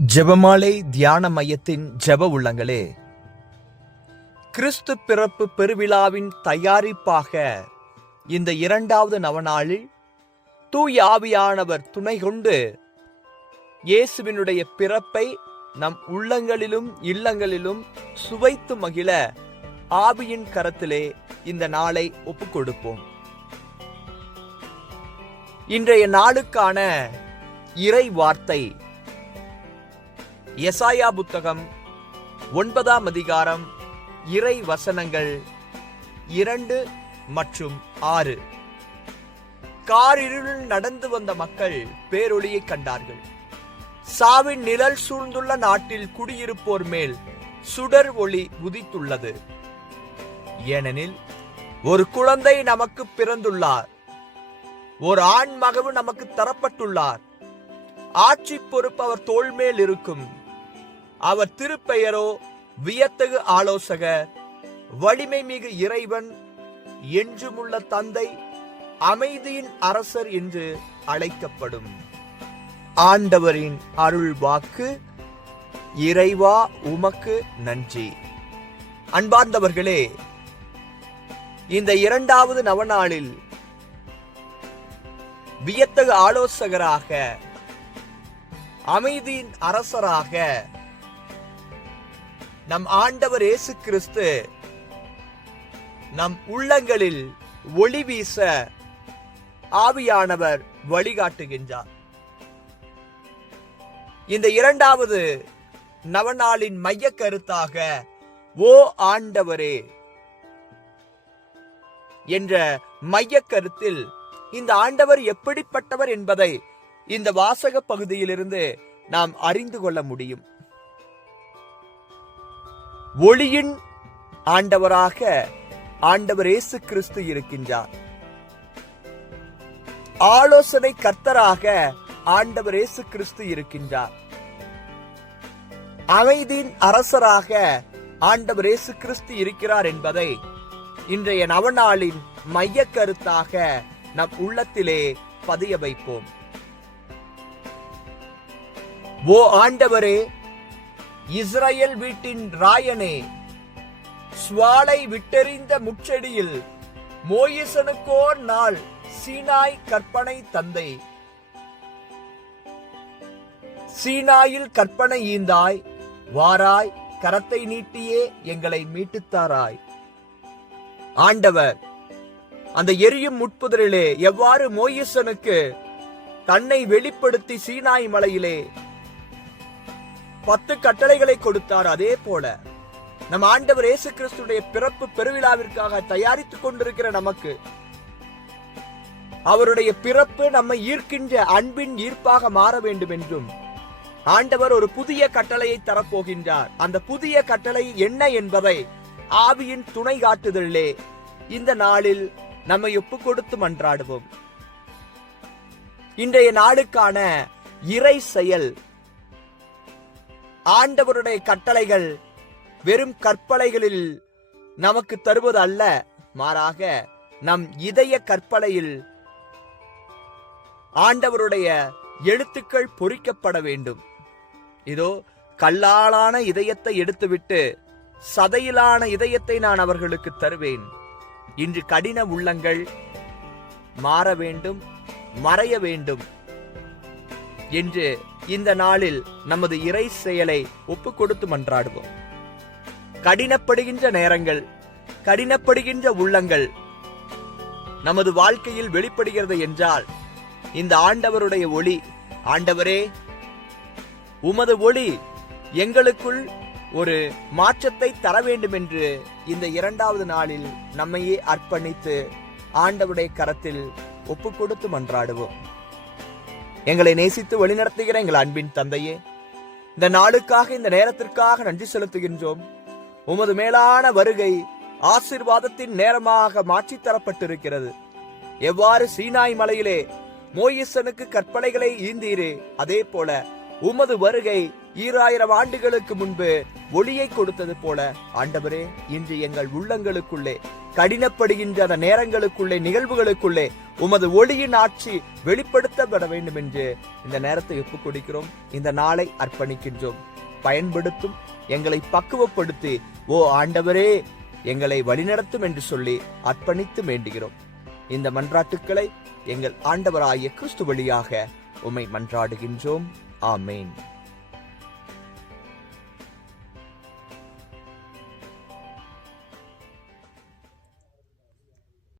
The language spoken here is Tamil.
ஜெபமாலை தியான மையத்தின் ஜெப உள்ளங்களே, கிறிஸ்து பிறப்பு பெருவிழாவின் தயாரிப்பாக இந்த 2வது நவநாளில் தூய ஆவியானவர் துணை கொண்டு இயேசுவினுடைய பிறப்பை நம் உள்ளங்களிலும் இல்லங்களிலும் சுவைத்து மகிழ ஆவியின் கரத்திலே இந்த நாளை ஒப்புக்கொடுப்போம். இன்றைய நாளுக்கான இறை வார்த்தை எசாயா புத்தகம் 9ஆம் அதிகாரம் இறை வசனங்கள் 2 மற்றும் 6. காரிருளில் நடந்து வந்த மக்கள் பேரொளியை கண்டார்கள். சாவின் நிழல் சூழ்ந்துள்ள நாட்டில் குடியிருப்போர் மேல் சுடர் ஒளி உதித்துள்ளது. ஏனெனில் ஒரு குழந்தை நமக்கு பிறந்துள்ளார், ஒரு ஆண் மகவு நமக்கு தரப்பட்டுள்ளார். ஆட்சி பொறுப்பு அவர் தோள் மேல் இருக்கும். அவர் திருப்பெயரோ வியத்தகு ஆலோசகர், வலிமை மிகு இறைவன், என்றுமுள்ள தந்தை, அமைதியின் அரசர் என்று அழைக்கப்படும். ஆண்டவரின் அருள் வாக்கு. இறைவா உமக்கு நன்றி. அன்பார்ந்தவர்களே, இந்த 2வது நவநாளில் வியத்தகு ஆலோசகராக, அமைதியின் அரசராக நம் ஆண்டவர் இயேசு கிறிஸ்து நம் உள்ளங்களில் ஒளி வீச ஆவியானவர் வழிகாட்டுகின்றார். இந்த 2வது நவநாளின் மைய கருத்தாக ஓ ஆண்டவரே என்ற மைய கருத்தில் இந்த ஆண்டவர் எப்படிப்பட்டவர் என்பதை இந்த வாசக பகுதியிலிருந்து நாம் அறிந்து கொள்ள முடியும். ஒளியின் ஆண்டவராக ஆண்டவர் இயேசு கிறிஸ்து இருக்கின்றார். ஆலோசனை கர்த்தராக ஆண்டவர் இயேசு கிறிஸ்து இருக்கின்றார். அமைதியின் அரசராக ஆண்டவர் இயேசு கிறிஸ்து இருக்கிறார் என்பதை இன்றைய நவநாளின் மைய கருத்தாக நம் உள்ளத்திலே பதிய வைப்போம். ஓ ஆண்டவரே, இஸ்ரவேல் வீட்டின் ராயனே, சுவாலை விட்டெறிந்த முச்செடியில் மோயிசனுக்கோர் நாள் சீனாய் கற்பனை தந்தை. சீனாயில் கற்பனை ஈந்தாய், வாராய், கரத்தை நீட்டியே எங்களை மீட்டுத்தாராய். ஆண்டவர் அந்த எரியும் முட்புதரிலே எவ்வாறு மோயிசனுக்கு தன்னை வெளிப்படுத்தி சீனாய் மலையிலே 10 கட்டளைகளை கொடுத்தார், அதே போல நம் ஆண்டவர் இயேசு கிறிஸ்துடைய பிறப்பு பெருவிழாவிற்காக தயாரித்துக் கொண்டிருக்கிற நமக்கு அவருடைய பிறப்பு நம்மை ஈர்க்கின்ற அன்பின் ஈர்ப்பாக மாற வேண்டும் என்றும் ஆண்டவர் ஒரு புதிய கட்டளையை தரப்போகின்றார். அந்த புதிய கட்டளை என்ன என்பதை ஆவியின் துணை காட்டுதலே இந்த நாளில் நம்மை ஒப்புக் கொடுத்து மன்றாடுவோம். இன்றைய நாளுக்கான இறை செயல். ஆண்டவருடைய கட்டளைகள் வெறும் கற்பனைகளில் நமக்கு தருவது அல்ல, மாறாக நம் இதய கற்பனையில் ஆண்டவருடைய எழுத்துக்கள் பொறிக்கப்பட வேண்டும். இதோ கல்லாலான இதயத்தை எடுத்துவிட்டு சதையிலான இதயத்தை நான் அவர்களுக்கு தருவேன். இன்று கடின உள்ளங்கள் மாற வேண்டும், மறைய வேண்டும் என்று இந்த நாளில் நமது இறை செயலை ஒப்புக் கொடுத்து மன்றாடுவோம். கடினப்படுகின்ற நேரங்கள், கடினப்படுகின்ற உள்ளங்கள் நமது வாழ்க்கையில் வெளிப்படுகிறது என்றால் இந்த ஆண்டவருடைய ஒளி, ஆண்டவரே உமது ஒளி எங்களுக்குள் ஒரு மாற்றத்தை தர வேண்டும் என்று இந்த 2வது நாளில் நம்மையே அர்ப்பணித்து ஆண்டவருடைய கரத்தில் ஒப்புக் கொடுத்து மன்றாடுவோம். எங்களை நேசித்து வழிநடத்துகிற எங்கள் அன்பின் தந்தையே, இந்த நாளுக்காக, இந்த நேரத்திற்காக நன்றி செலுத்துகின்றோம். உமது மேலான வருகை ஆசீர்வாதத்தின் நேரமாக மாற்றித் தரப்பட்டிருக்கிறது. எவ்வாறு சீனாய் மலையிலே மோயிசனுக்கு கற்பனைகளை ஈந்தீரே, அதே போல உமது வருகை 2000 ஆண்டுகளுக்கு முன்பு ஒளியை கொடுத்தது போல ஆண்டவரே, இன்று எங்கள் உள்ளங்களுக்குள்ளே கடினப்படுகின்ற அந்த நேரங்களுக்குள்ளே, நிகழ்வுகளுக்குள்ளே உமது ஒளியின் ஆட்சி வெளிப்படுத்தப்பட வேண்டும் என்று இந்த நேரத்தை ஒப்புக் கொடுக்கிறோம். இந்த நாளை அர்ப்பணிக்கின்றோம். பயன்படுத்தும், எங்களை பக்குவப்படுத்தி, ஓ ஆண்டவரே எங்களை வழிநடத்தும் என்று சொல்லி அர்ப்பணித்து வேண்டுகிறோம். இந்த மன்றாட்டுக்களை எங்கள் ஆண்டவராகிய கிறிஸ்து வழியாக உம்மை மன்றாடுகின்றோம். ஆமேன்.